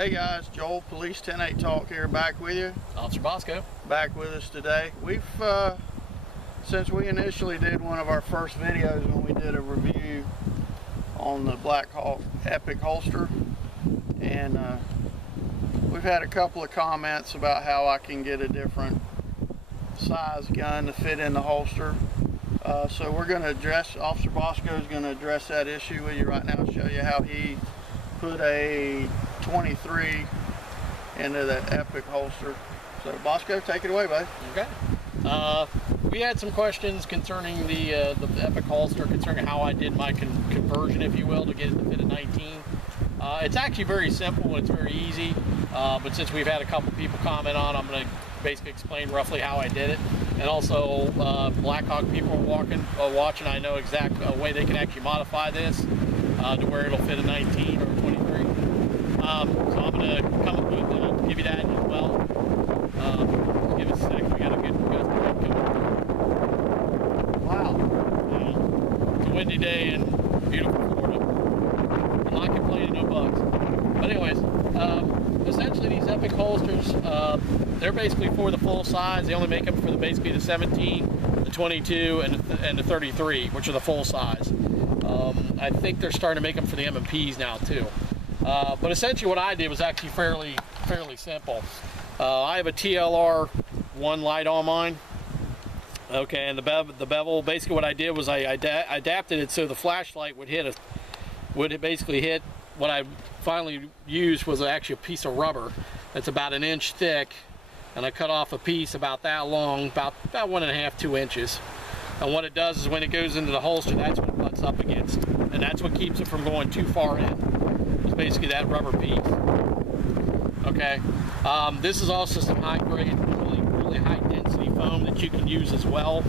Hey guys, Joel, Police 10-8 Talk here, back with you. Officer Bosco. Back with us today. We've, since we initially did one of our first videos when we did a review on the Blackhawk Epoch holster, and we've had a couple of comments about how I can get a different size gun to fit in the holster. So we're going to address, Officer Bosco is going to address that issue with you right now, show you how he put a 23 into the Epoch holster. So Bosco, take it away, buddy. Okay. We had some questions concerning the Epoch holster, concerning how I did my conversion, if you will, to get it to fit a 19. It's actually very simple and it's very easy, but since we've had a couple people comment on, I'm going to basically explain roughly how I did it. And also, Blackhawk people are watching, I know exact way they can actually modify this to where it'll fit a 19 or a 23. So I'm going to come up with, give you that as well. Give us a second, we got a good coming through. Wow. It's a windy day in beautiful Florida. I'm not complaining, no bugs. But anyways, essentially these Epoch holsters, they're basically for the full size. They only make them for basically the 17, the 22, and the 33, which are the full size. I think they're starting to make them for the M&Ps now too. But essentially what I did was actually fairly simple. I have a TLR 1 light on mine. Okay, and the bevel, basically what I did was I adapted it so the flashlight would basically hit. What I finally used was actually a piece of rubber that's about 1 inch thick, and I cut off a piece about that long, about 1.5 to 2 inches. And what it does is when it goes into the holster, that's what it butts up against, and that's what keeps it from going too far in. It's basically that rubber piece. Okay, this is also some high grade, really high density foam that you can use as well.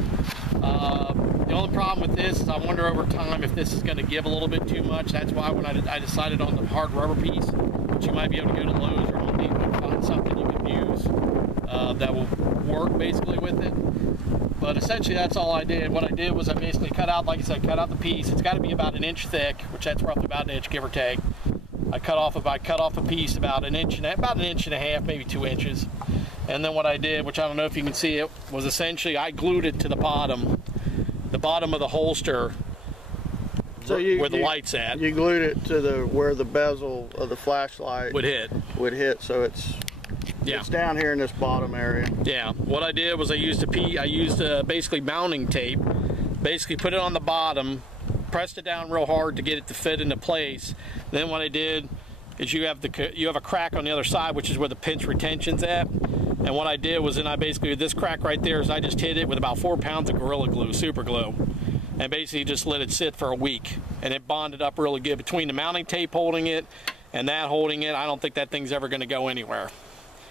The only problem with this is I wonder over time if this is going to give a little bit too much. That's why when I decided on the hard rubber piece, which you might be able to go to Lowe's or Home Depot and find something you can use that will work basically with it. But essentially that's all I did. What I did was I basically cut out, like I said, cut out the piece. It's got to be about 1 inch thick, which that's roughly about 1 inch, give or take. I cut off a piece about 1 inch and a half, maybe 2 inches. And then what I did, which I don't know if you can see it, was essentially I glued it to the bottom of the holster, so where the light's at. You glued it to where the bezel of the flashlight would hit. So it's down here in this bottom area. Yeah. What I did was I used basically mounting tape. Basically put it on the bottom, pressed it down real hard to get it to fit into place. Then what I did is you have a crack on the other side, which is where the pinch retention's at. And what I did was then I basically, this crack right there, is I just hit it with about 4 pounds of Gorilla Glue, super glue, and basically just let it sit for a week. And it bonded up really good between the mounting tape holding it and that holding it. I don't think that thing's ever going to go anywhere.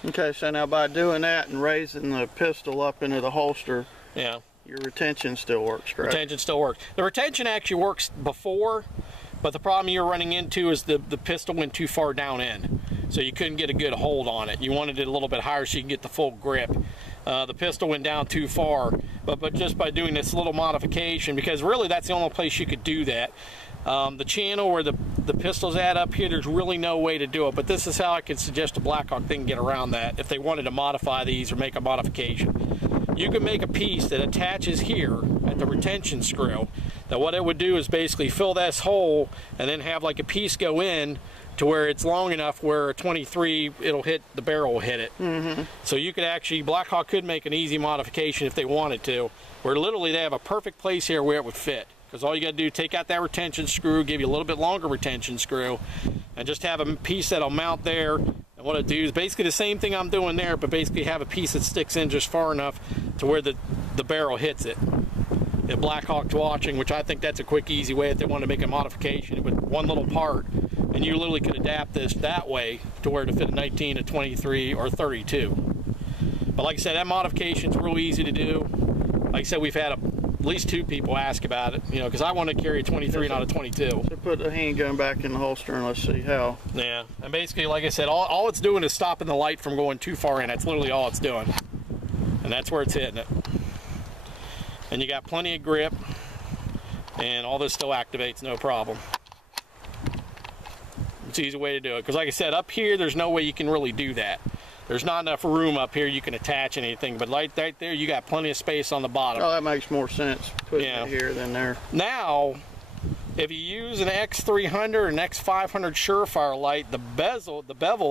Okay, so now by doing that and raising the pistol up into the holster, yeah, your retention still works, correct? Retention still works. The retention actually works before, but the problem you're running into is the pistol went too far down in. So you couldn't get a good hold on it. You wanted it a little bit higher so you can get the full grip. The pistol went down too far, but just by doing this little modification, because really that's the only place you could do that. The channel where the pistol's at up here, there's really no way to do it, but this is how I could suggest a Blackhawk thing get around that if they wanted to modify these or make a modification. You can make a piece that attaches here at the retention screw, that what it would do is basically fill this hole and then have like a piece go in to where it's long enough where a 23, it'll hit, the barrel will hit it. So you could actually, Blackhawk could make an easy modification if they wanted to, where literally they have a perfect place here where it would fit. Because all you got to do, take out that retention screw, give you a little bit longer retention screw, and just have a piece that'll mount there. And what it do is basically the same thing I'm doing there, but basically have a piece that sticks in just far enough to where the barrel hits it. If Blackhawk's watching, which I think that's a quick, easy way if they want to make a modification with one little part, and you literally could adapt this that way to where to fit a 19, a 23, or 32. But like I said, that modification's real easy to do. Like I said, we've had at least 2 people ask about it, because I want to carry a 23, not a 22. So put the handgun back in the holster and let's see how. Yeah, and basically, like I said, all it's doing is stopping the light from going too far in. That's literally all it's doing. And that's where it's hitting it. And you got plenty of grip, and all this still activates, no problem. It's an easy way to do it. Because like I said, up here, there's no way you can really do that. There's not enough room up here you can attach anything. But right there, you got plenty of space on the bottom. Oh, that makes more sense putting it here than there. Now, if you use an X300 or an X500 Surefire light, the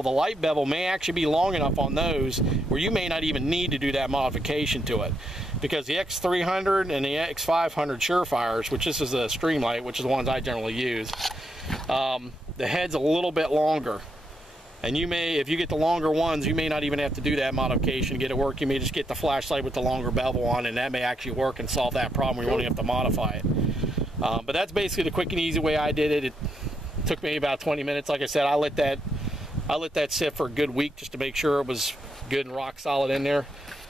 light bevel may actually be long enough on those where you may not even need to do that modification to it. Because the X300 and the X500 Surefires, which this is a stream light, which is the ones I generally use, the head's a little bit longer. And you may, if you get the longer ones, you may not even have to do that modification to get it work. You may just get the flashlight with the longer bevel on, and that may actually work and solve that problem where you only have to modify it. But that's basically the quick and easy way I did it. It took me about 20 minutes. Like I said, I let that sit for a good week just to make sure it was good and rock solid in there.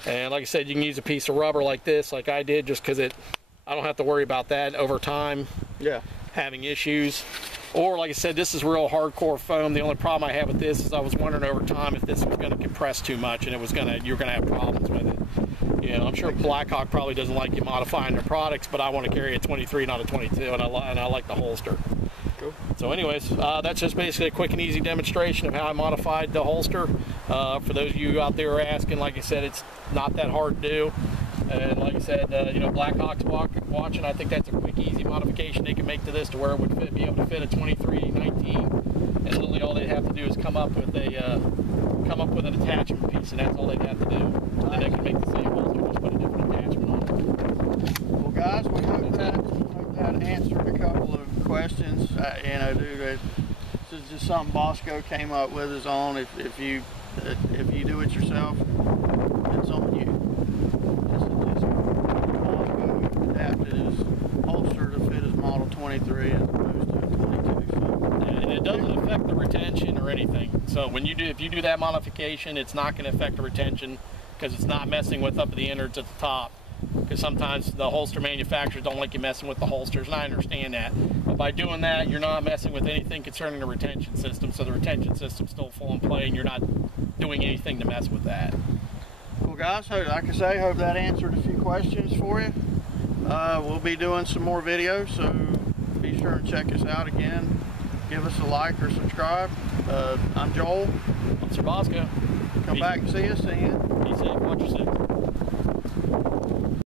And like I said, you can use a piece of rubber like this, like I did, just because I don't have to worry about that over time. Yeah. Having issues. Or like I said, this is real hardcore foam. The only problem I have with this is I was wondering over time if this was going to compress too much and you're going to have problems with it. You know, I'm sure Blackhawk probably doesn't like you modifying their products, but I want to carry a 23, not a 22, and I like the holster. Cool. So anyways, that's just basically a quick and easy demonstration of how I modified the holster. For those of you out there asking, like I said, it's not that hard to do. And like I said, you know, Blackhawk's watching. I think that's a quick, easy modification they can make to this to where it would be able to fit a 23, 19, and literally all they'd have to do is come up with an attachment piece, and that's all they'd have to do. And then they can make the same holster, just put a different attachment on it. Well, guys, we hope that answered a couple of questions. You know, dude, this is just something Bosco came up with his own. If you do it yourself, it's on you. Adapted his holster to fit his model 23 as opposed to a 22. So. And it doesn't affect the retention or anything. So if you do that modification, it's not going to affect the retention because it's not messing with up the innards at the top. Because sometimes the holster manufacturers don't like you messing with the holsters, and I understand that. But by doing that, you're not messing with anything concerning the retention system. So the retention system's still full in play, and you're not doing anything to mess with that. Well, guys, like I say, hope that answered a few questions for you. We'll be doing some more videos, so be sure and check us out again. Give us a like or subscribe. I'm Joel. Officer Bosco. Come back and see us, and be safe. Watch yourself.